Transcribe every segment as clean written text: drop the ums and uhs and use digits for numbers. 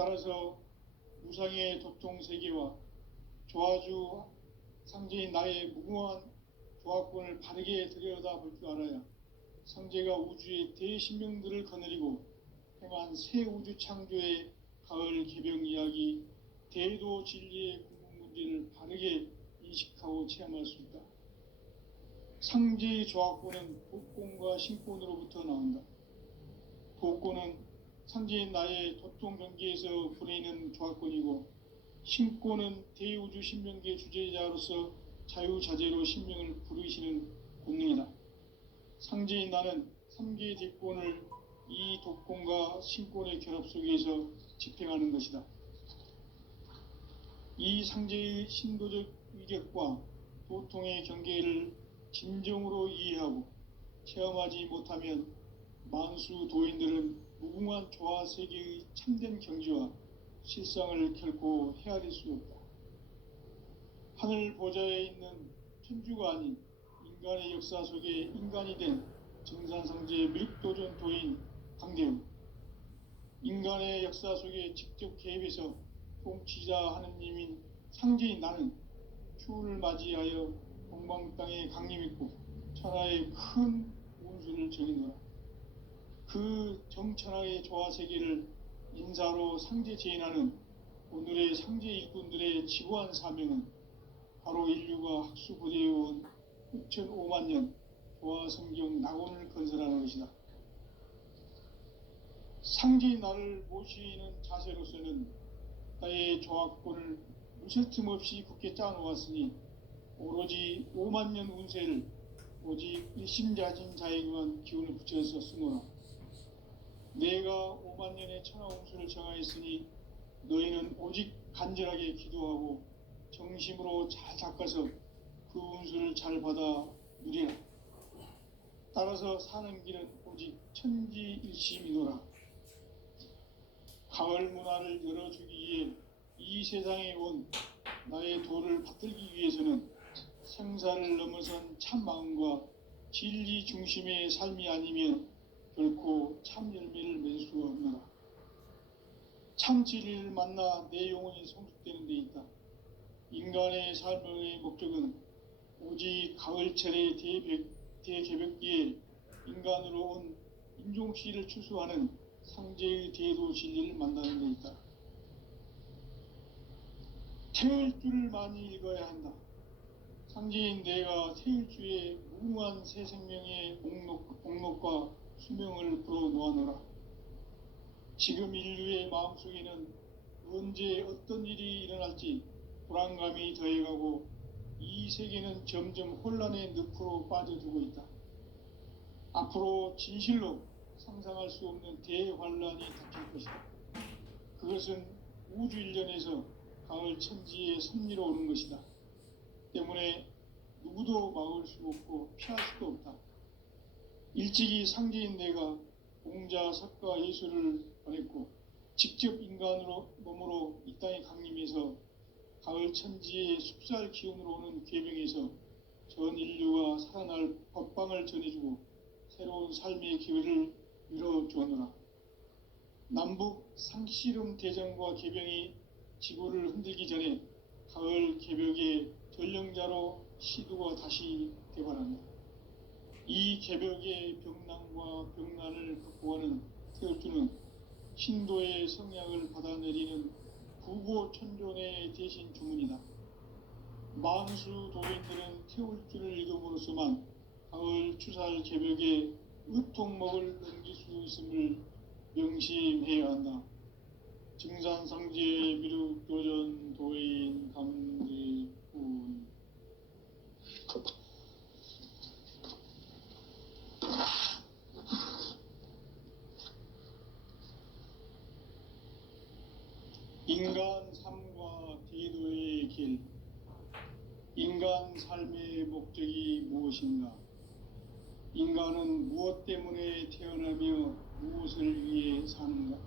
따라서 무상의 도통세계와 조화주 상제인 나의 무궁한 조화권을 바르게 들여다볼 줄 알아야 상제가 우주의 대신명들을 거느리고 행한 새 우주 창조의 가을 개병 이야기, 대도 진리의 궁극 문제를 바르게 인식하고 체험할 수 있다. 상제의 조화권은 도권과 신권으로부터 나온다. 도권은 상제인 나의 도통 경계에서 부리는 조화권이고, 신권은 대우주 신명계 주제자로서 자유자재로 신명을 부르시는 권능이다. 상제인 나는 3개의 대권을 이 도권과 신권의 결합 속에서 집행하는 것이다. 이 상제의 신도적 위격과 도통의 경계를 진정으로 이해하고 체험하지 못하면 만수 도인들은 무궁한 조화 세계의 참된 경지와 실상을 결코 헤아릴 수 없다. 하늘 보좌에 있는 천주가 아닌 인간의 역사 속에 인간이 된 정산상제의 밀도전 도인 강대우, 인간의 역사 속에 직접 개입해서 통치자 하느님인 상제인 나는 추후를 맞이하여 동방 땅에 강림했고 천하의 큰 운수를 정해놓아 그 정천하의 조화세계를 인사로 상제 제인하는 오늘의 상제 일꾼들의 지구한 사명은 바로 인류가 학수고대해온 6,500만 년 조화성경 낙원을 건설하는 것이다. 상제인 나를 모시는 자세로서는 나의 조화권을 무쇠틈 없이 굳게 짜놓았으니 오로지 5만 년 운세를 오직 일심자진 자에게만 기운을 붙여서 쓰노라. 내가 5만 년의 천하 운수를 정하였으니 너희는 오직 간절하게 기도하고 정심으로 잘 닦아서 그 운수를 잘 받아 누리라. 따라서 사는 길은 오직 천지일심이노라. 가을 문화를 열어주기 위해 이 세상에 온 나의 도를 받들기 위해서는 생사를 넘어선 참 마음과 진리 중심의 삶이 아니면 결코 참 열매를 맺을 수가 없노라. 참 진리를 만나 내 영혼이 성숙되는 데 있다. 인간의 삶의 목적은 오직 가을철의 대개벽기에 인간으로 온 인종씨를 추수하는 상제의 대도 진리를 만나는 데 있다. 태을주를 많이 읽어야 한다. 상제인 내가 태을주의 무궁한 새 생명의 목록과 수명을 불어놓아노라. 지금 인류의 마음속에는 언제 어떤 일이 일어날지 불안감이 더해가고 이 세계는 점점 혼란의 늪으로 빠져들고 있다. 앞으로 진실로 상상할 수 없는 대환란이 닥칠 것이다. 그것은 우주 일련에서 가을 천지의 섭리로 오는 것이다. 때문에 누구도 막을 수 없고 피할 수도 없다. 일찍이 상제인 내가 공자, 석가, 예수를 보냈고 직접 인간으로 몸으로 이 땅에 강림해서 가을 천지의 숲살 기운으로 오는 계명에서 전 인류가 살아날 법방을 전해주고 새로운 삶의 기회를 열어주었노라. 남북 상씨름 대전과 개병이 지구를 흔들기 전에 가을 개벽의 전령자로 시두가 다시 되관한다. 이 개벽의 병난과 병난을 극복하는 태울주는 신도의 성향을 받아내리는 부고천존의 대신 주문이다. 만수 도인들은 태울주를 읽음으로써만 가을 추살 개벽의 의통목을 넘길 수 있음을 명심해야 한다. 증산상지의 미륵도전 도인 강대군. 인간 삶과 대도의 길. 인간 삶의 목적이 무엇인가? 인간은 무엇 때문에 태어나며 무엇을 위해 사는가?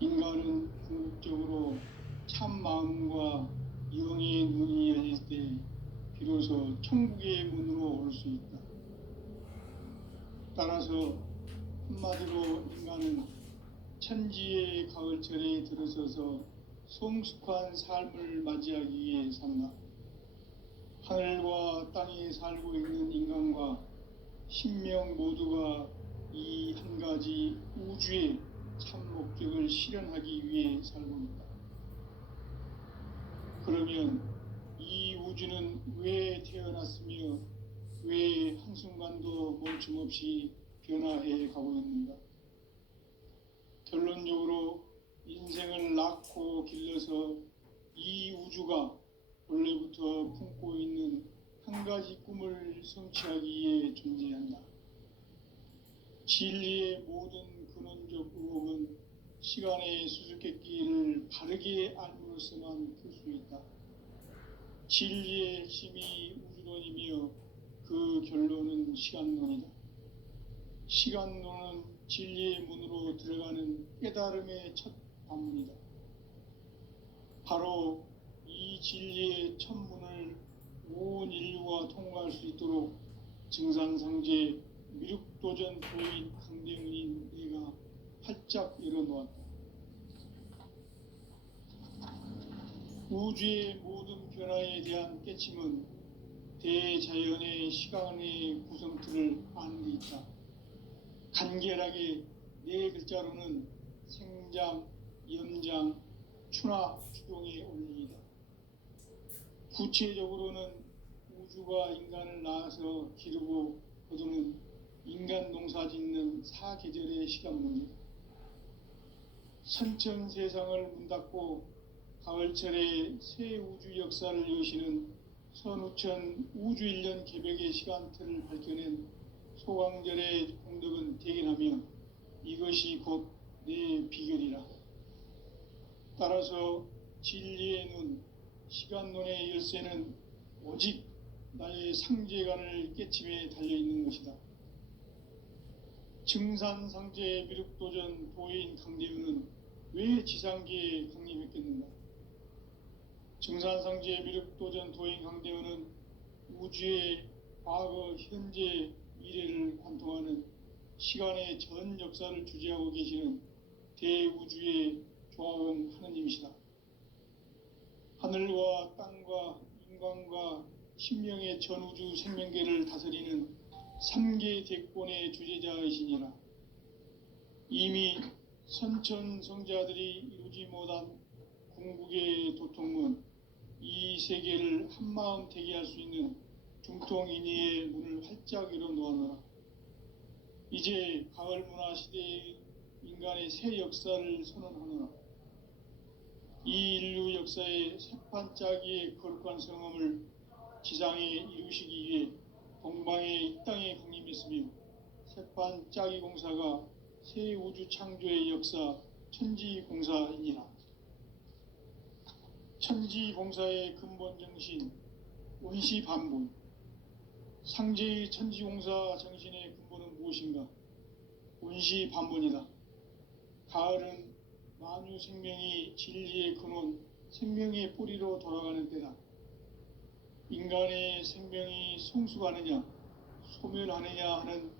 인간은 궁극적으로 참 마음과 영의 눈이 열릴 때 비로소 천국의 문으로 올 수 있다. 따라서 한마디로 인간은 천지의 가을철에 들어서서 성숙한 삶을 맞이하기 위해 산다. 하늘과 땅에 살고 있는 인간과 신명 모두가 이 한 가지 우주의 참 목적을 실현하기 위해 살고 있다. 그러면 이 우주는 왜 태어났으며 왜 한순간도 멈춤없이 변화해 가고 있는가? 결론적으로 인생을 낳고 길러서 이 우주가 원래부터 품고 있는 한 가지 꿈을 성취하기 위해 존재한다. 진리의 모든 근원적 의혹은 시간의 수수께끼를 바르게 알므로서만 풀 수 있다. 진리의 핵심이 우주론이며 그 결론은 시간론이다. 시간론은 진리의 문으로 들어가는 깨달음의 첫 관문이다. 바로 이 진리의 첫 문을 온 인류가 통과할 수 있도록 증산상제 미륵도전 도인 강대문인 내가 활짝 열어놓았다. 우주의 모든 변화에 대한 깨침은 대자연의 시간의 구성틀을 아는 데 있다. 간결하게 네 글자로는 생장, 염장, 추나 추동의 원리이다. 구체적으로는 우주가 인간을 낳아서 기르고 거두는 인간 농사 짓는 사계절의 시간 문제다. 선천 세상을 문 닫고 가을철에 새 우주 역사를 여시는 선우천 우주 1년 개벽의 시간틀을 밝혀낸 소강절의 공덕은 대견하며 이것이 곧 내 비결이라. 따라서 진리의 눈, 시간론의 열쇠는 오직 나의 상제관을 깨침에 달려있는 것이다. 증산상제 미륵도전 도인 강대우는 왜 지상계에 강림했겠는가? 증산상제 미륵도전 도인 강대우는 우주의 과거, 현재, 미래를 관통하는 시간의 전 역사를 주재하고 계시는 대우주의 조화원 하느님이시다. 하늘과 땅과 인간과 신명의 전우주 생명계를 다스리는 3계 대권의 주제자이시니라. 이미 선천성자들이 이루지 못한 궁극의 도통문, 이 세계를 한마음 되게 할 수 있는 중통인의의 문을 활짝 열어놓아노라. 이제 가을 문화 시대의 인간의 새 역사를 선언하노라. 이 인류 역사의 새판짜기의 거룩한 성함을 지상에 이루시기 위해 동방의 이 땅에 강림했으며 새판짜기 공사가 새 우주 창조의 역사 천지공사이니라. 천지공사의 근본 정신 원시반본, 상제의 천지공사 정신의 근본은 무엇인가? 원시반본이다. 가을은 만유 생명이 진리의 근원, 생명의 뿌리로 돌아가는 때다. 인간의 생명이 성숙하느냐, 소멸하느냐 하는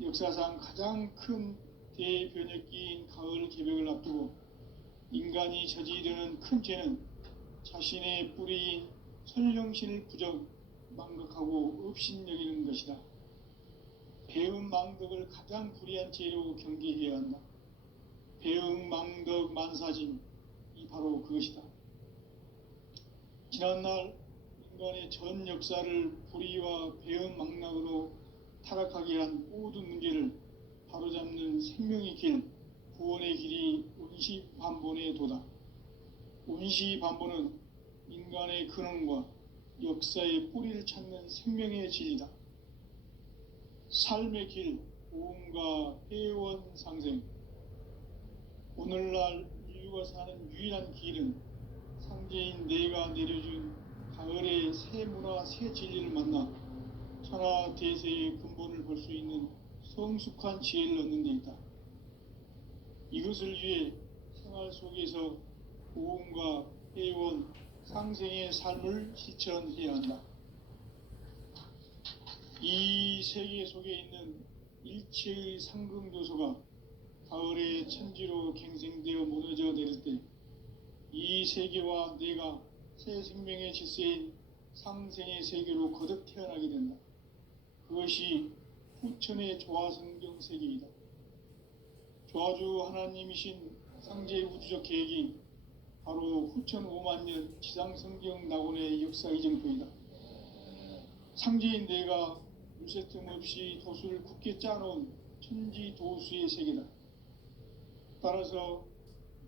역사상 가장 큰 대변혁기인 가을 개벽을 앞두고 인간이 저지르는 큰 죄는 자신의 뿌리인 설령신을 부정, 망각하고 업신여기는 것이다. 배음 망덕을 가장 불의한 죄로 경계해야 한다. 배음 망덕 만사진, 이 바로 그것이다. 지난날 인간의 전 역사를 불의와 배음 망락으로 타락하게 한 모든 문제를 바로잡는 생명의 길, 구원의 길이 원시반본의 도다. 원시반본은 인간의 근원과 역사의 뿌리를 찾는 생명의 진리다. 삶의 길, 고음과 회원 상생. 오늘날 인류가 사는 유일한 길은 상제인 내가 내려준 가을의 새 문화, 새 진리를 만나 천하 대세의 근본을 볼 수 있는 성숙한 지혜를 얻는 데 있다. 이것을 위해 생활 속에서 고음과 회원, 상생의 삶을 실천해야 한다. 이 세계 속에 있는 일체의 상승 요소가 가을의 천지로 갱생되어 무너져 내릴 때 이 세계와 내가 새 생명의 질서인 상생의 세계로 거듭 태어나게 된다. 그것이 후천의 조화성경 세계이다. 조화주 하나님이신 상제의 우주적 계획이 바로 후천 5만 년 지상성경 낙원의 역사 이정표이다. 상제인 내가 물새 틈 없이 도수를 굳게 짜놓은 천지 도수의 세계다. 따라서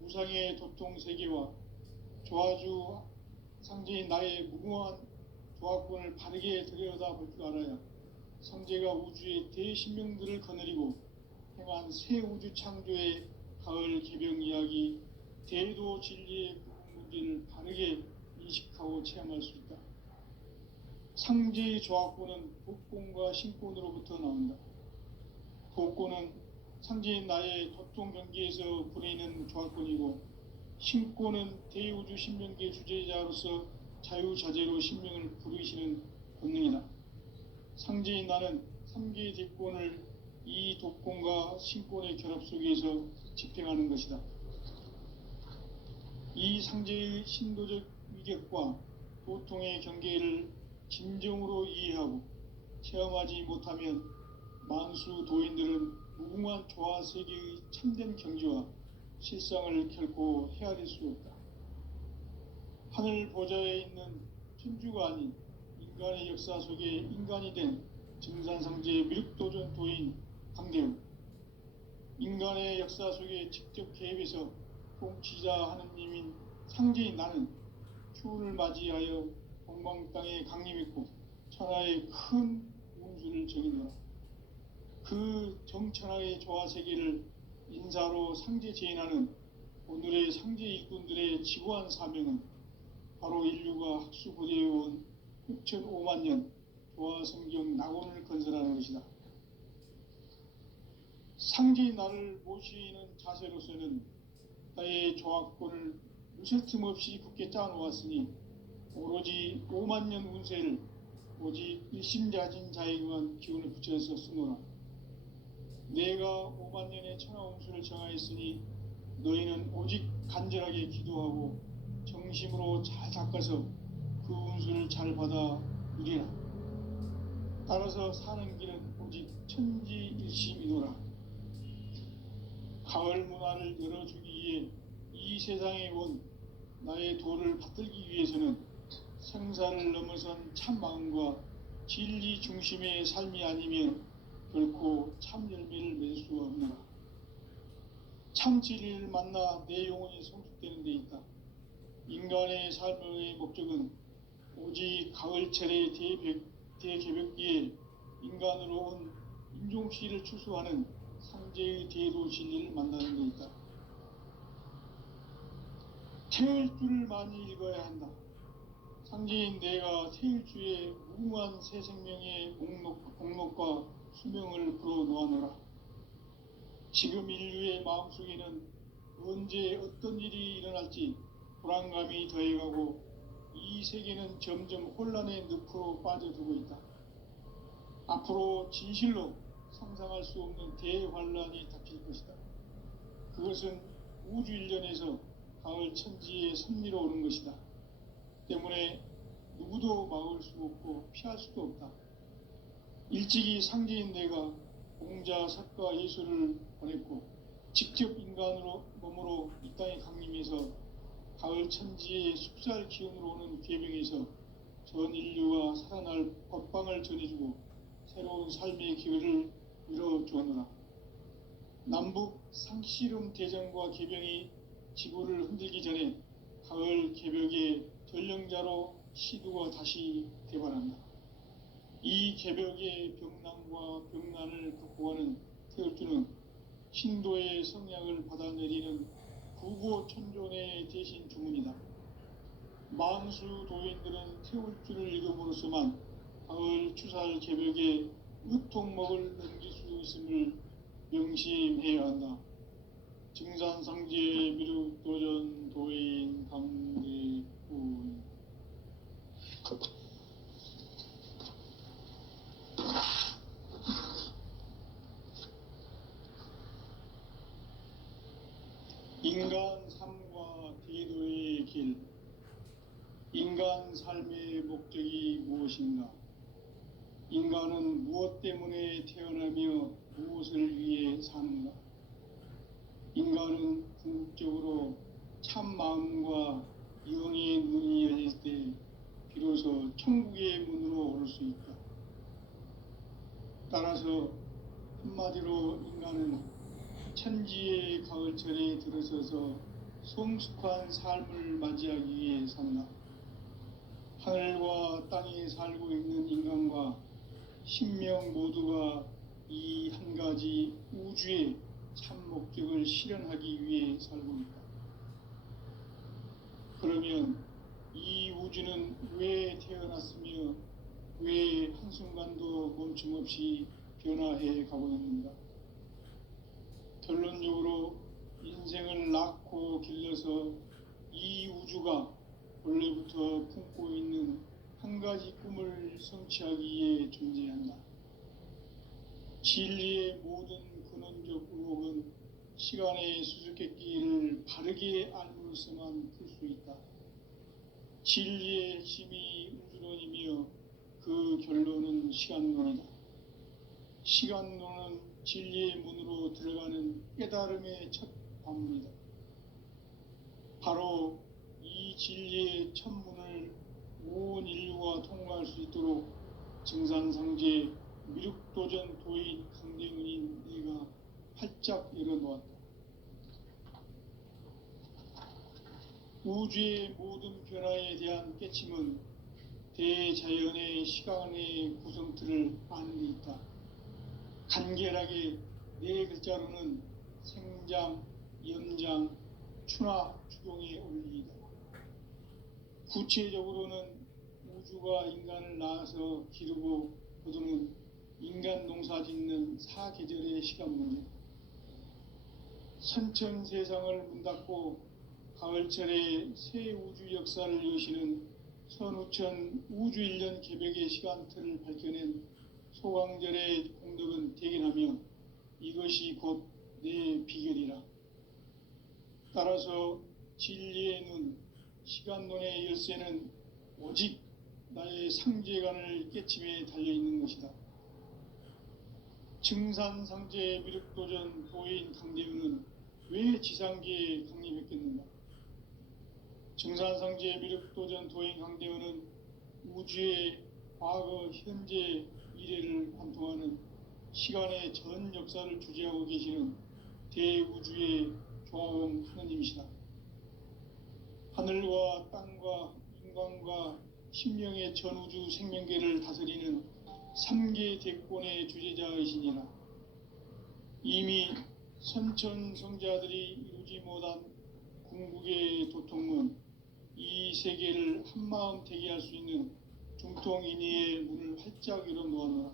무상의 도통 세계와 조화주 상제인 나의 무궁한 조화권을 바르게 들여다볼 줄 알아야 상제가 우주의 대신명들을 거느리고 행한 새 우주 창조의 가을 개병 이야기, 대도 진리의 문제를 바르게 인식하고 체험할 수 있다. 상제의 조화권은 복권과 신권으로부터 나온다. 복권은 상제인 나의 도통 경계에서 부리는 조화권이고, 신권은 대우주 신명계 주제자로서 자유자재로 신명을 부르시는 본능이다. 상제인 나는 3개의 대권을 이 독권과 신권의 결합 속에서 집행하는 것이다. 이 상제의 신도적 위격과 도통의 경계를 진정으로 이해하고 체험하지 못하면 만수 도인들은 무궁한 조화 세계의 참된 경지와 실상을 결코 헤아릴 수 없다. 하늘 보좌에 있는 천주가 아닌 인간의 역사 속에 인간이 된 증산상제의 미륵도전 도인 강대우, 인간의 역사 속에 직접 개입해서 통치자 하느님인 상제인 나는 추운을 맞이하여 동방 땅에 강림했고 천하의 큰 운수를 정의노라. 그 정천하의 조화세계를 인사로 상제 제인하는 오늘의 상제 일꾼들의 지구한 사명은 바로 인류가 학수고대해온 6,5만 년 조화성경 낙원을 건설하는 것이다. 상제인 나를 모시는 자세로서는 나의 조화권을 무쇠 틈 없이 굳게 짜놓았으니 오로지 5만 년 운세를 오직 일심자진 자에게만 기운을 붙여서 쓰노라. 내가 5만 년의 천하 운수를 정하였으니 너희는 오직 간절하게 기도하고 정심으로 잘 닦아서 그 운수를 잘 받아 누리라. 따라서 사는 길은 오직 천지일심이노라. 가을 문화를 열어주기 위해 이 세상에 온 나의 도를 받들기 위해서는 생사를 넘어선 참 마음과 진리 중심의 삶이 아니면 결코 참 열매를 맺을 수가 없노라. 참 진리를 만나 내 영혼이 성숙되는 데 있다. 인간의 삶의 목적은 오직 가을철의 대개벽기에 인간으로 온 인종시를 추수하는 상제의 대도 진리를 만나는 데 있다. 태일주를 많이 읽어야 한다. 상제인 내가 태일주의 무궁한 새 생명의 목록과 수명을 불어놓아노라. 지금 인류의 마음속에는 언제 어떤 일이 일어날지 불안감이 더해가고 이 세계는 점점 혼란의 늪으로 빠져들고 있다. 앞으로 진실로 상상할 수 없는 대환란이 닥칠 것이다. 그것은 우주 일련에서 가을 천지의 섭리로 오는 것이다. 때문에 누구도 막을 수 없고 피할 수도 없다. 일찍이 상제인 내가 공자, 석가, 예수를 보냈고 직접 인간으로 몸으로 이 땅에 강림해서 가을 천지의 숲살 기운으로 오는 괴병에서 전 인류가 살아날 법방을 전해주고 새로운 삶의 기회를 열어주었노라. 남북 상씨름 대전과 개병이 지구를 흔들기 전에 가을 개벽의 전령자로 시두가 다시 대발한다. 이 개벽의 병난과 병난을 극복하는 태울주는 신도의 성약을 받아내리는 구고천존의 대신 주문이다. 만수 도인들은 태울주를 읽음으로써만 가을 추살 개벽의 으통목을 넘길 수 있음을 명심해야 한다. 증산상제 미륵도전 도인 강대군. 삶과 대도의 길. 인간 삶의 목적이 무엇인가? 인간은 무엇 때문에 태어나며 무엇을 위해 사는가? 인간은 궁극적으로 참 마음과 영의 눈이 열릴 때 비로소 천국의 문으로 오를 수 있다. 따라서 한마디로 인간은 천지의 가을철에 들어서서 성숙한 삶을 맞이하기 위해 산다. 하늘과 땅에 살고 있는 인간과 신명 모두가 이 한 가지 우주의 참 목적을 실현하기 위해 살고 있다. 그러면 이 우주는 왜 태어났으며 왜 한순간도 멈춤없이 변화해 가고 있는가? 결론적으로 인생을 낳고 길러서 이 우주가 원래부터 품고 있는 한 가지 꿈을 성취하기 위해 존재한다. 진리의 모든 근원적 의혹은 시간의 수수께끼를 바르게 알므로서만 풀 수 있다. 진리의 핵심이 우주론이며 그 결론은 시간론이다. 시간론은 진리의 문으로 들어가는 깨달음의 첫 관문이다. 바로 이 진리의 첫 문을 온 인류가 통과할 수 있도록 증산상제 미륵도전 도인 강대은인 내가 활짝 열어놓았다. 우주의 모든 변화에 대한 깨침은 대자연의 시간의 구성틀을 아는 데 있다. 간결하게 네 글자로는 생장, 연장, 추나 추동의 원리이다. 구체적으로는 우주가 인간을 낳아서 기르고 거두는 인간 농사 짓는 사계절의 시간 문제다. 선천 세상을 문 닫고 가을철에 새 우주 역사를 여시는 선우천 우주 1년 개백의 시간틀을 밝혀낸 소강절의 공덕은 대견하며 이것이 곧 내 비결이라. 따라서 진리의 눈, 시간론의 열쇠는 오직 나의 상제관을 깨침에 달려있는 것이다. 증산상제 미륵도전 도인 강대은은 왜 지상계에 강림했겠는가? 증산상제 미륵도전 도인 강대은은 우주의 과거, 현재, 미래를 관통하는 시간의 전 역사를 주재하고 계시는 대우주의 조화원 하느님이시다. 하늘과 땅과 인간과 신명의 전우주 생명계를 다스리는 3계 대권의 주제자이시니라. 이미 선천성자들이 이루지 못한 궁극의 도통문, 이 세계를 한마음 되게 할 수 있는 중통인의의 문을 활짝 열어놓았노라.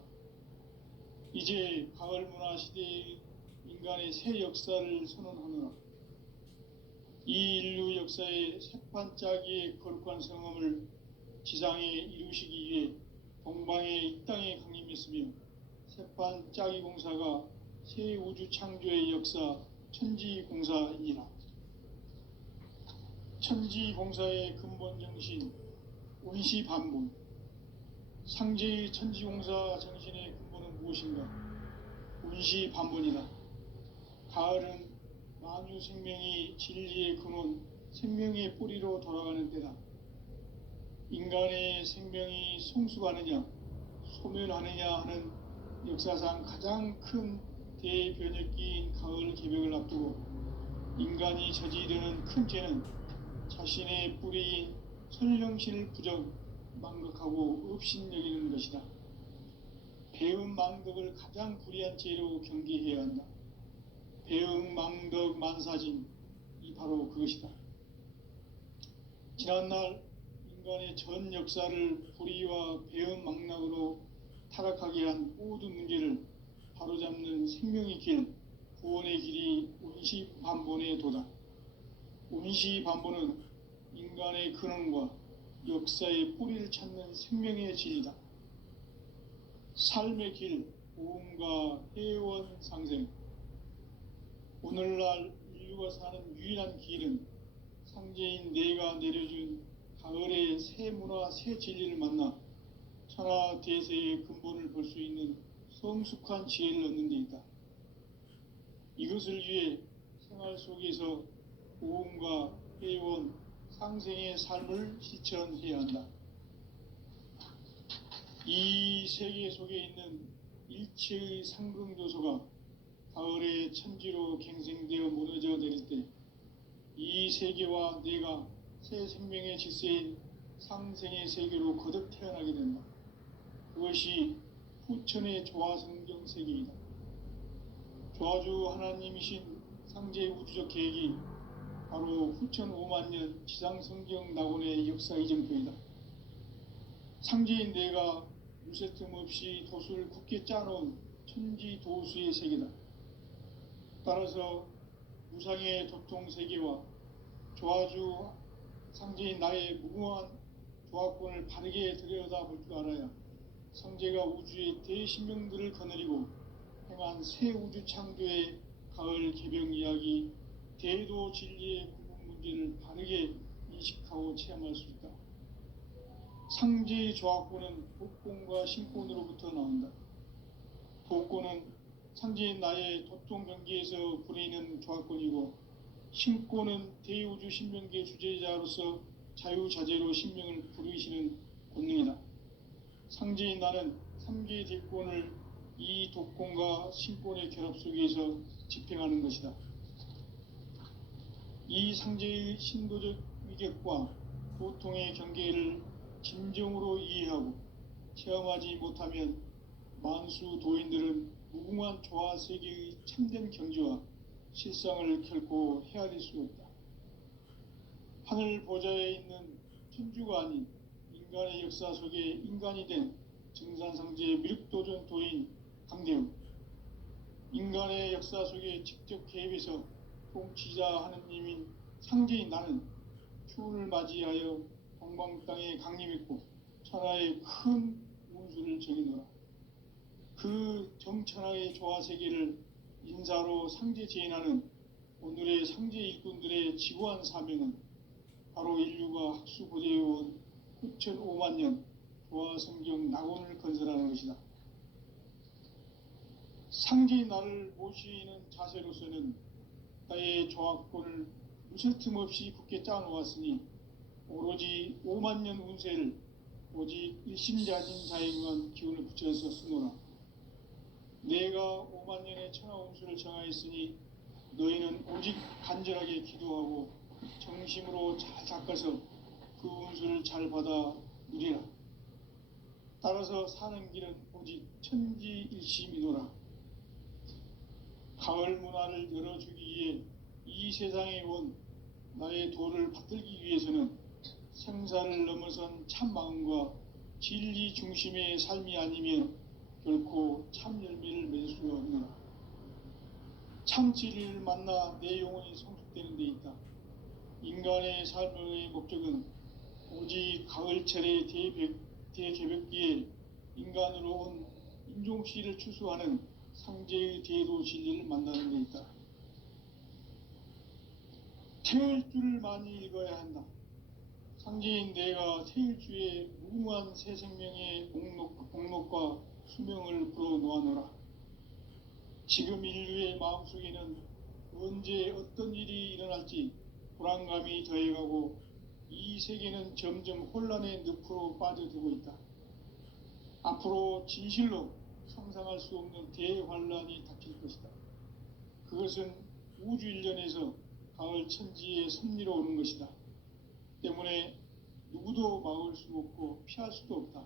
이제 가을 문화 시대의 인간의 새 역사를 선언하노라. 이 인류 역사의 새판짜기의 거룩한 성험을 지상에 이루시기 위해 동방의 이 땅에 강림했으며 새판짜기 공사가 새 우주 창조의 역사 천지공사이니라. 천지공사의 근본 정신 운시반분. 상제의 천지공사 정신의 근본은 무엇인가? 운시반분이다. 가을은 만유 생명이 진리의 근원, 생명의 뿌리로 돌아가는 때다. 인간의 생명이 성숙하느냐, 소멸하느냐 하는 역사상 가장 큰 대변혁기인 가을 개벽을 앞두고 인간이 저지르는 큰 죄는 자신의 뿌리인 선령신을 부정, 망극하고 업신여기는 것이다. 배음 망덕을 가장 불의한 죄로 경계해야 한다. 배음 망덕 만사짐, 이 바로 그것이다. 지난날 인간의 전 역사를 불의와 배음 망락으로 타락하게 한 모든 문제를 바로잡는 생명의 길, 구원의 길이 운시반본의 도다. 운시반본은 인간의 근원과 역사의 뿌리를 찾는 생명의 진리다. 삶의 길, 보험과 회원 상생. 오늘날 인류가 사는 유일한 길은 상제인 내가 내려준 가을의 새 문화, 새 진리를 만나 천하 대세의 근본을 볼 수 있는 성숙한 지혜를 얻는 데 있다. 이것을 위해 생활 속에서 고음과 회원, 상생의 삶을 실천해야 한다. 이 세계 속에 있는 일체의 상승조소가 가을의 천지로 갱생되어 무너져 내릴 때 이 세계와 내가 새 생명의 질서인 상생의 세계로 거듭 태어나게 된다. 그것이 후천의 조화성경 세계이다. 조화주 하나님이신 상제의 우주적 계획이 바로 후천 5만 년 지상성경 낙원의 역사 이정표이다. 상제인 내가 무쇠틈 없이 도수를 굳게 짜놓은 천지 도수의 세계다. 따라서 무상의 도통 세계와 조화주 상제인 나의 무궁한 조화권을 바르게 들여다볼 줄 알아야 성제가 우주의 대신명들을 거느리고 행한 새 우주 창조의 가을 개병 이야기, 대도 진리의 구분 문제를 바르게 인식하고 체험할 수 있다. 상제의 조화권은 복권과 신권으로부터 나온다. 복권은 상제인 나의 도통 경계에서 부리는 조화권이고, 신권은 대우주 신명계 주제자로서 자유자재로 신명을 부르시는 권능이다. 상제인 나는 3개의 대권을 이 독권과 신권의 결합 속에서 집행하는 것이다. 이 상제의 신도적 위격과 도통의 경계를 진정으로 이해하고 체험하지 못하면 만수 도인들은 무궁한 조화 세계의 참된 경지와 실상을 결코 헤아릴 수 없다. 하늘 보좌에 있는 천주가 아닌 인간의 역사 속에 인간이 된 정산상제의 미륵도전 도인 강대우, 인간의 역사 속에 직접 개입해서 통치자 하느님인 상제인 나는 추운을 맞이하여 동방 땅에 강림했고 천하의 큰 운수를 정해놓아 그 정천하의 조화세계를 인사로 상제 제인하는 오늘의 상제 일꾼들의 지구한 사명은 바로 인류가 학수고대해온 후천 5만 년 조화성경 낙원을 건설하는 것이다. 상제인 나를 모시는 자세로서는 나의 조화권을 무쇠 틈 없이 굳게 짜놓았으니 오로지 5만 년 운세를 오직 일심자진 자에게만 기운을 붙여서 쓰노라. 내가 5만 년의 천하 운수를 정하였으니 너희는 오직 간절하게 기도하고 정심으로 잘 닦아서 그 운수를 잘 받아 누리라. 따라서 사는 길은 오직 천지일심이노라. 가을 문화를 열어주기 위해 이 세상에 온 나의 도를 받들기 위해서는 생사를 넘어선 참 마음과 진리 중심의 삶이 아니면 결코 참 열매를 맺을 수가 없노라. 참 진리를 만나 내 영혼이 성숙되는 데 있다. 인간의 삶의 목적은 오직 가을철의 대개벽기에 인간으로 온 인종시를 추수하는 상제의 대도 진리를 만나는 데 있다. 태을 줄을 많이 읽어야 한다. 상제인 내가 태일주의 무궁한 새 생명의 공록과 수명을 불어놓아노라. 지금 인류의 마음속에는 언제 어떤 일이 일어날지 불안감이 더해가고 이 세계는 점점 혼란의 늪으로 빠져들고 있다. 앞으로 진실로 상상할 수 없는 대환란이 닥칠 것이다. 그것은 우주 일련에서 가을 천지의 섭리로 오는 것이다. 때문에 누구도 막을 수 없고 피할 수도 없다.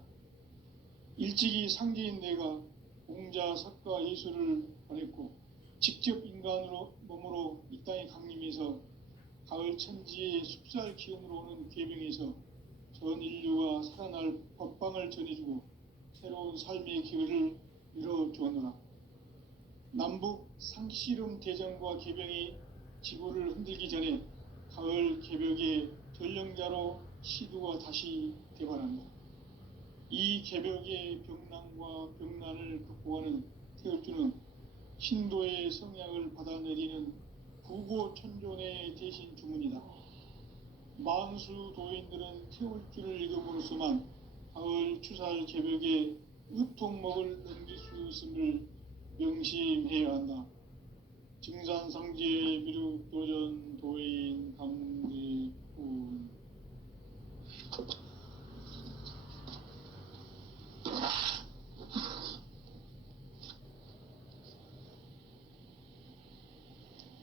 일찍이 상제인 내가 공자, 석가, 예수를 보냈고 직접 인간으로 몸으로 이 땅에 강림해서 가을 천지의 숲살 기운으로 오는 계명에서 전 인류가 살아날 법방을 전해주고 새로운 삶의 기회를 열어주었노라. 남북 상씨름 대전과 개병이 지구를 흔들기 전에 가을 개벽의 전령자로 시두가 다시 개발한다. 이 개벽의 병난과 병난을 극복하는 태을주는 신도의 성향을 받아내리는 구고천존의 대신 주문이다. 만수 도인들은 태울 줄을 익음으로써만 가을 추살 개벽에 으통먹을 넘길 수 있음을 명심해야 한다. 증산상제 미륵도전 도인 강대훈.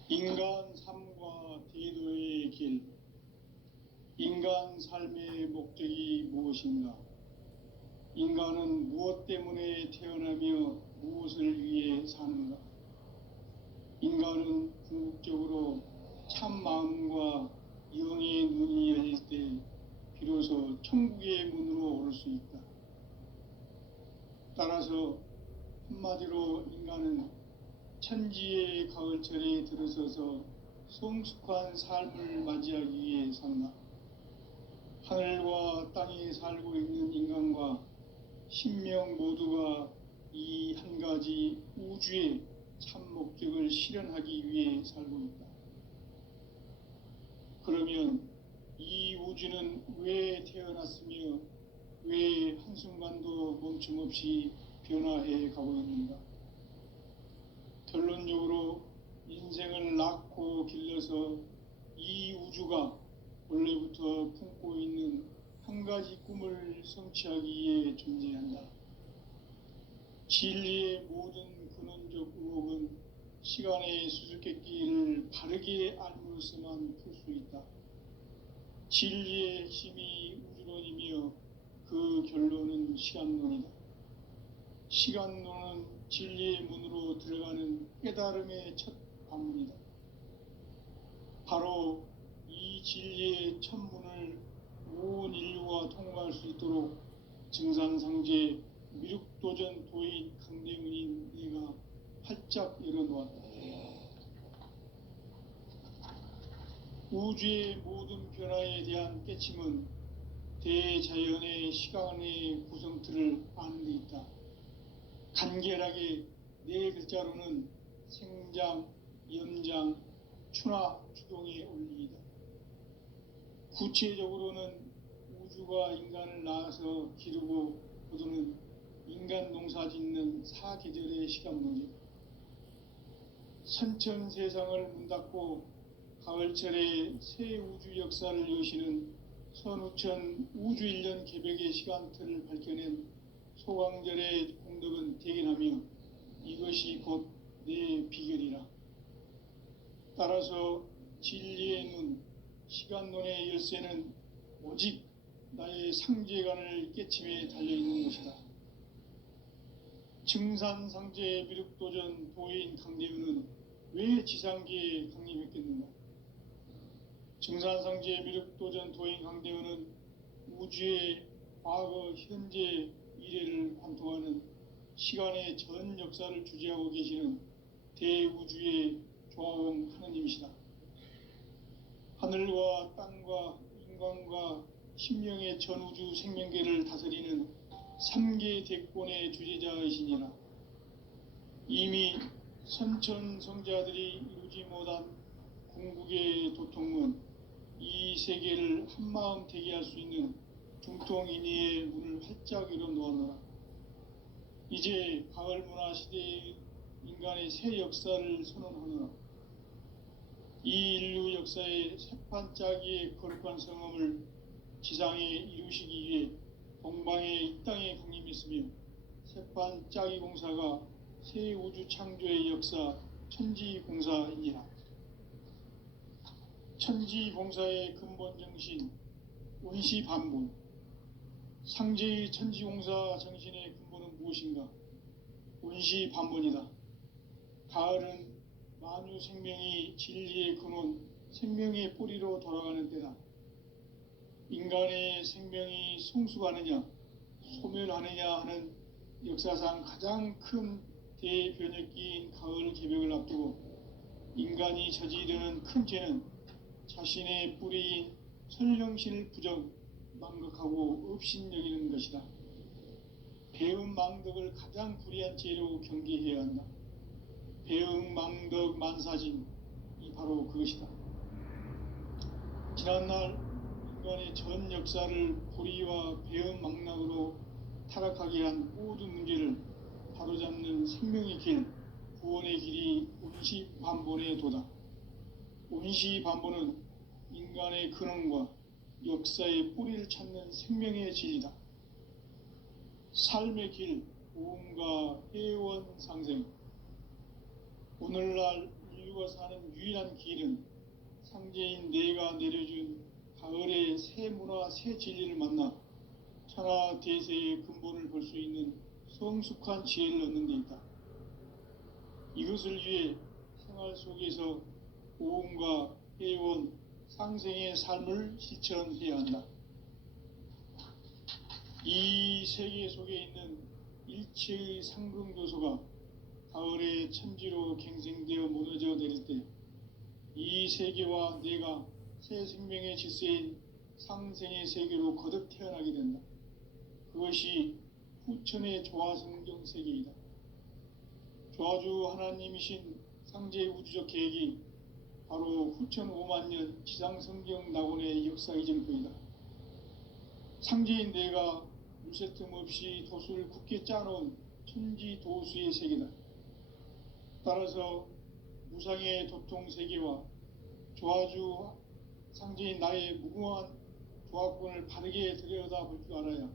인간 삶과 대도의 길. 인간 삶의 목적이 무엇인가? 인간은 무엇 때문에 태어나며 무엇을 위해 사는가? 인간은 궁극적으로 참 마음과 영의 눈이 열릴 때 비로소 천국의 문으로 오를 수 있다. 따라서 한마디로 인간은 천지의 가을철에 들어서서 성숙한 삶을 맞이하기 위해 산다. 하늘과 땅에 살고 있는 인간과 신명 모두가 이 한 가지 우주의 참 목적을 실현하기 위해 살고 있다. 그러면 이 우주는 왜 태어났으며 왜 한순간도 멈춤없이 변화해 가고 있는가? 결론적으로 인생을 낳고 길러서 이 우주가 원래부터 품고 있는 한 가지 꿈을 성취하기 위해 존재한다. 진리의 모든 근원적 의혹은 시간의 수수께끼를 바르게 알므로서만 풀 수 있다. 진리의 핵심이 우주론이며 그 결론은 시간론이다. 시간론은 진리의 문으로 들어가는 깨달음의 첫 관문이다. 바로 이 진리의 첫 문을 온 인류가 통과할 수 있도록 증산상제 미륵도전 도인 강대훈인 네가 활짝 열어놓았다. 우주의 모든 변화에 대한 깨침은 대자연의 시간의 구성틀을 아는 데 있다. 간결하게 네 글자로는 생장, 연장, 추나 추동의 원리이다. 구체적으로는 우주가 인간을 낳아서 기르고 거두는 인간 농사 짓는 사계절의 시간론이다. 선천 세상을 문 닫고 가을철에 새 우주 역사를 여시는 선우천 우주 1년 개벽의 시간틀을 밝혀낸 소강절의 공덕은 대견하며 이것이 곧 내 비결이라. 따라서 진리의 눈, 시간론의 열쇠는 오직 나의 상제관을 깨침에 달려있는 것이다. 증산상제 미륵도전 도인 강대훈은 왜 지상계에 강림했겠는가? 증산상제 미륵도전 도인 강대훈은 우주의 과거, 현재, 미래를 관통하는 시간의 전 역사를 주재하고 계시는 대우주의 조화원 하느님이시다. 하늘과 땅과 인간과 신명의 전우주 생명계를 다스리는 3계 대권의 주재자이시니라. 이미 선천성자들이 이루지 못한 궁극의 도통은 이 세계를 한마음 되게 할 수 있는 중통인의의 문을 활짝 열어놓았노라. 이제 가을 문화 시대의 인간의 새 역사를 선언하노라. 이 인류 역사의 새판짜기의 거룩한 성험을 지상에 이루시기 위해 동방의 이 땅에 강림했으며 새판짜기 공사가 새 우주 창조의 역사 천지공사이니라. 천지공사의 근본 정신 원시반분. 상제의 천지공사 정신의 근본은 무엇인가? 원시반분이다. 가을은 만유 생명이 진리의 근원, 생명의 뿌리로 돌아가는 때다. 인간의 생명이 성숙하느냐, 소멸하느냐 하는 역사상 가장 큰 대변혁기인 가을 개벽을 앞두고 인간이 저지르는 큰 죄는 자신의 뿌리인 설령신을 부정, 망극하고 업신여기는 것이다. 배음 망덕을 가장 불의한 죄로 경계해야 한다. 배음 망덕 만사진, 이 바로 그것이다. 지난날 인간의 전 역사를 고리와 배은망락으로 타락하게 한 모든 문제를 바로잡는 생명의 길, 구원의 길이 온시반본의 도다. 온시반본은 인간의 근원과 역사의 뿌리를 찾는 생명의 진리다. 삶의 길, 오음과 해원 상생. 오늘날 인류가 사는 유일한 길은 상제인 내가 내려준 가을의 새 문화, 새 진리를 만나 천하 대세의 근본을 볼 수 있는 성숙한 지혜를 얻는 데 있다. 이것을 위해 생활 속에서 오음과 해원, 상생의 삶을 실천해야 한다. 이 세계 속에 있는 일체의 상승도소가 가을의 천지로 갱생되어 무너져 내릴 때 이 세계와 내가 새 생명의 질서인 상생의 세계로 거듭 태어나게 된다. 그것이 후천의 조화성경 세계이다. 조화주 하나님이신 상제 우주적 계획이 바로 후천 5만 년 지상성경 낙원의 역사 이정표이다. 상제인 내가 물새틈 없이 도수를 굳게 짜놓은 천지 도수의 세계다. 따라서 무상의 도통 세계와 조화주 상제인 나의 무궁한 조화권을 바르게 들여다볼 줄 알아야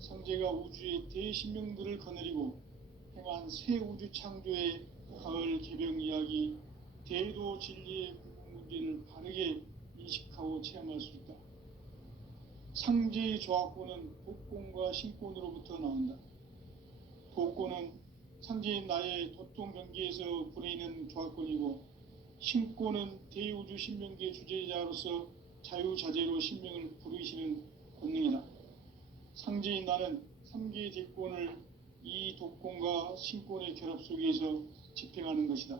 상제가 우주의 대신명들을 거느리고 행한 새 우주 창조의 가을 개병 이야기, 대도 진리의 궁극 문제를 바르게 인식하고 체험할 수 있다. 상제의 조화권은 독권과 신권으로부터 나온다. 독권은 상제인 나의 도통 경계에서 부리는 조화권이고, 신권은 대우주 신명계 주제자로서 자유자재로 신명을 부르시는 권능이다. 상제인 나는 3개의 대권을 이 독권과 신권의 결합 속에서 집행하는 것이다.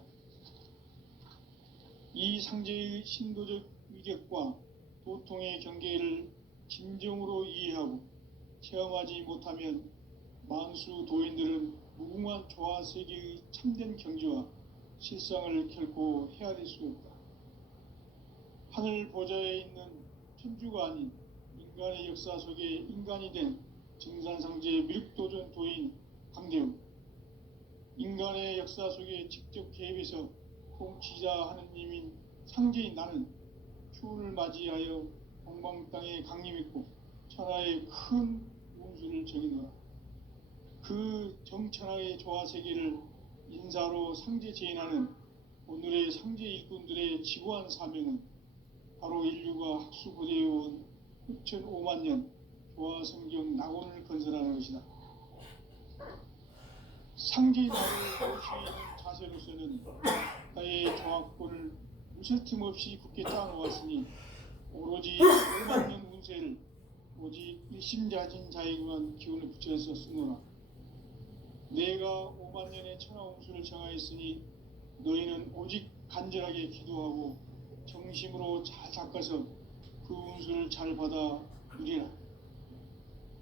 이 상제의 신도적 위격과 도통의 경계를 진정으로 이해하고 체험하지 못하면 만수 도인들은 무궁한 조화 세계의 참된 경지와 실상을 결코 헤아릴 수 없다. 하늘 보좌에 있는 천주가 아닌 인간의 역사 속에 인간이 된 증산상제의 밀도전 도인 강대우, 인간의 역사 속에 직접 개입해서 통치자 하느님인 상제인 나는 추운을 맞이하여 동방 땅에 강림했고 천하의 큰 운수를 정해놓아 그 정천하의 조화 세계를 인사로 상제 제인하는 오늘의 상제 일꾼들의 지구한 사명은 바로 인류가 학수고대해온 후천 5만 년 조화 성경 낙원을 건설하는 것이다. 상제 나를 모시는 자세로서는 나의 조화권을 무쇠틈 없이 굳게 짜놓았으니 오로지 5만 년 운세를 오직 일심자진 자에게만 기운을 붙여서 쓰노라. 내가 5만 년의 천하 운수를 정하였으니 너희는 오직 간절하게 기도하고 정심으로 잘 닦아서 그 운수를 잘 받아 누리라.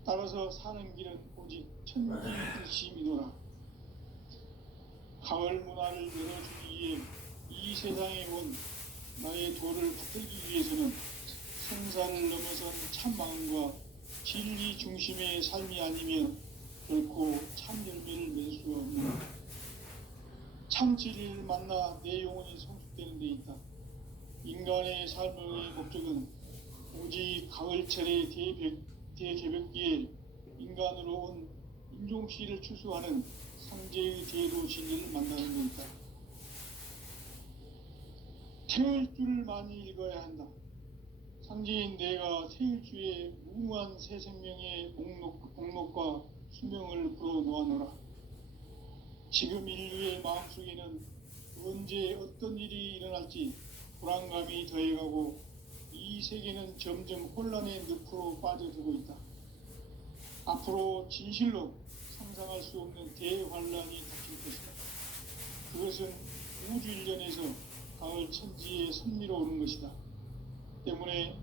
따라서 사는 길은 오직 천지일심이노라. 가을 문화를 열어주기 위해 이 세상에 온 나의 도를 받들기 위해서는 생사를 넘어선 참 마음과 진리 중심의 삶이 아니면 결코 참 열매를 맺을 수 없는 참 진리를 만나 내 영혼이 성숙되는 데 있다. 인간의 삶의 목적은 오직 가을철의 대개벽기에 인간으로 온 인종씨를 추수하는 상제의 대도 진리를 만나는 데 있다. 태을 줄을 많이 읽어야 한다. 상제인 내가 태일주의 무궁한 새 생명의 목록과 수명을 불어놓아노라. 지금 인류의 마음속에는 언제 어떤 일이 일어날지 불안감이 더해가고 이 세계는 점점 혼란의 늪으로 빠져들고 있다. 앞으로 진실로 상상할 수 없는 대환란이 닥칠 것이다. 그것은 우주 일전에서 가을 천지의 섭리로 오는 것이다. 때문에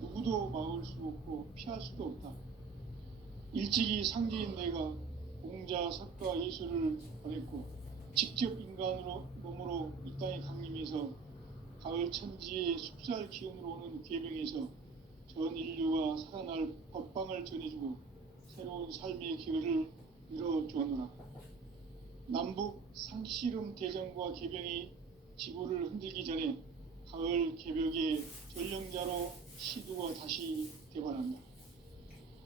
누구도 막을 수 없고 피할 수도 없다. 일찍이 상제인 내가 공자, 석가, 예수를 보냈고 직접 인간으로 몸으로 이 땅에 강림해서 가을 천지의 숲살 기운으로 오는 계명에서 전 인류가 살아날 법방을 전해주고 새로운 삶의 기회를 열어주었노라. 남북 상씨름 대전과 개병이 지구를 흔들기 전에 가을 개벽의 전령자로 시두가 다시 대발한다.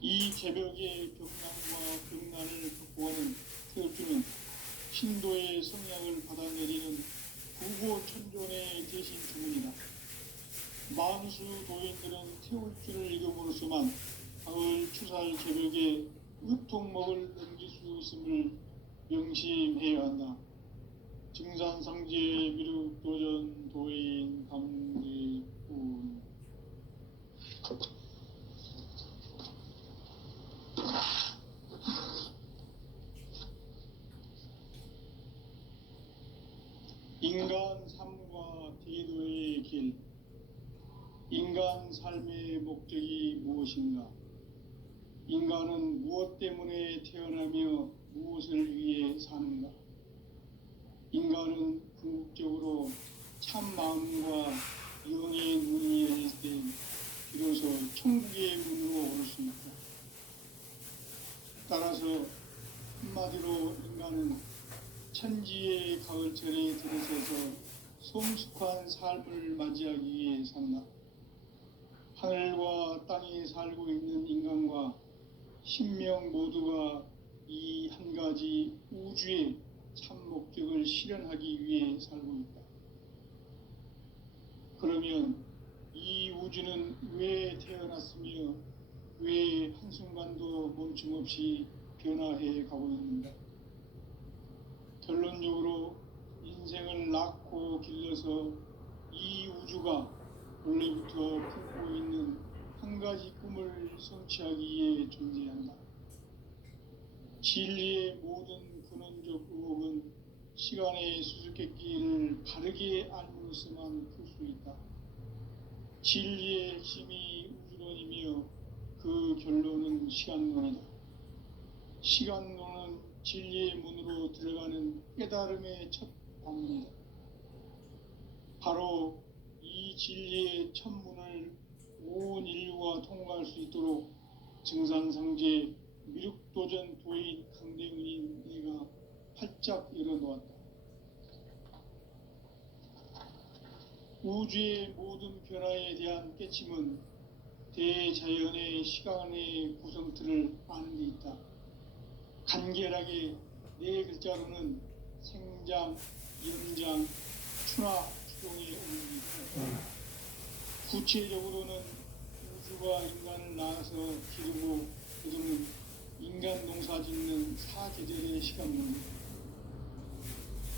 이 개벽의 벽난과 벽난을 극복하는 태엽주는 신도의 성향을 받아내리는 구고천존의 대신 주문이다. 만수 도인들은 태울주를 읽음으로써만 가을 추살 개벽에 으통목을 넘길 수 있음을 명심해야 한다. 증산상제 미륵도전 도인 강제군. 인간 삶과 대도의 길. 인간 삶의 목적이 무엇인가? 인간은 무엇 때문에 태어나며 무엇을 위해 사는가? 인간은 궁극적으로 참 마음과 영의 눈이 열릴 때 비로소 천국의 문으로 오를 수 있다. 따라서 한마디로 인간은 천지의 가을철에 들어서서 성숙한 삶을 맞이하기 위해 산다. 하늘과 땅에 살고 있는 인간과 신명 모두가 이 한 가지 우주의 참 목적을 실현하기 위해 살고 있다. 그러면 이 우주는 왜 태어났으며 왜 한순간도 멈춤없이 변화해 가고 있는가? 결론적으로 인생을 낳고 길러서 이 우주가 원래부터 품고 있는 한 가지 꿈을 성취하기 위해 존재한다. 진리의 모든 근원적 의혹은 시간의 수수께끼를 바르게 알므로서만 풀 수 있다. 진리의 핵심이 우주론이며 그 결론은 시간론이다. 시간론은 진리의 문으로 들어가는 깨달음의 첫 방문이다. 바로 이 진리의 첫 문을 온 인류가 통과할 수 있도록 증산상제 미륵도전 도인 강대훈이 내가 활짝 열어놓았다. 우주의 모든 변화에 대한 깨침은 대자연의 시간의 구성틀을 아는 데 있다. 간결하게 네 글자로는 생장, 연장, 추나 추동의 의미가 있다. 구체적으로는 우주가 인간을 낳아서 기르고 그들은 인간 농사 짓는 사계절의 시간입니다.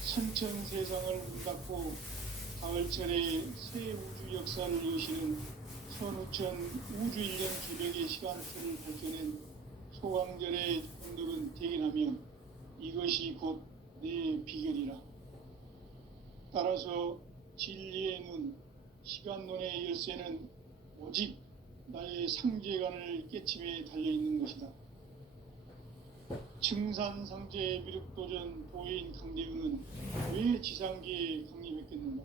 선천 세상을 문닫고 가을철에 새 우주 역사를 여시는 선우천 우주 1년 기백의 시간표를 밝혀낸 소강절의 조건들은 대견하며 이것이 곧 내 비결이라. 따라서 진리의 눈, 시간론의 열쇠는 오직 나의 상제관을 깨침에 달려있는 것이다. 증산상제 미륵도전 도인 강대훈은 왜 지상계에 강림했겠는가?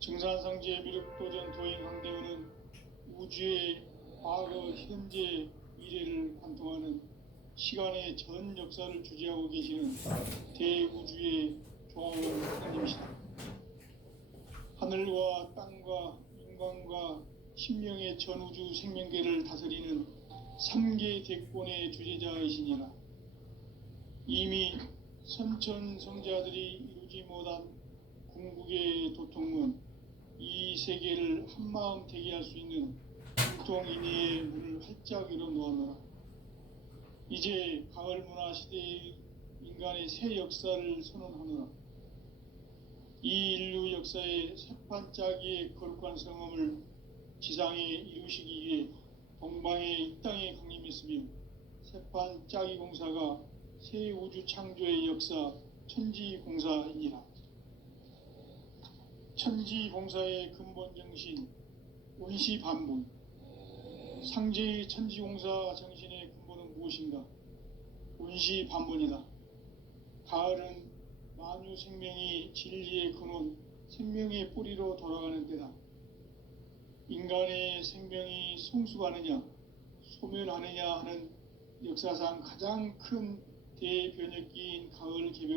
증산상제 미륵도전 도인 강대훈은 우주의 과거, 현재, 미래를 관통하는 시간의 전 역사를 주재하고 계시는 대우주의 종합원 하나님이시다. 하늘과 땅과 인간과 신명의 전우주 생명계를 다스리는 3계 대권의 주재자이시니라. 이미 선천성자들이 이루지 못한 궁극의 도통은 이 세계를 한마음 되게 할 수 있는 공통인의의 문을 활짝 열어놓았노라. 이제 가을 문화 시대의 인간의 새 역사를 선언하노라. 이 인류 역사의 새판짜기의 거룩한 성함을 지상에 이루시기 위해 동방의 이 땅에 강림했으며 새판짜기 공사가 새 우주 창조의 역사 천지공사이니라. 천지공사의 근본 정신 원시반분. 상제의 천지공사 정신의 근본은 무엇인가? 원시반분이다. 가을은 만유 생명이 진리의 근원, 생명의 뿌리로 돌아가는 때다. 인간의 생명이 성숙하느냐 소멸하느냐 하는 역사상 가장 큰 대변혁기인 가을 개벽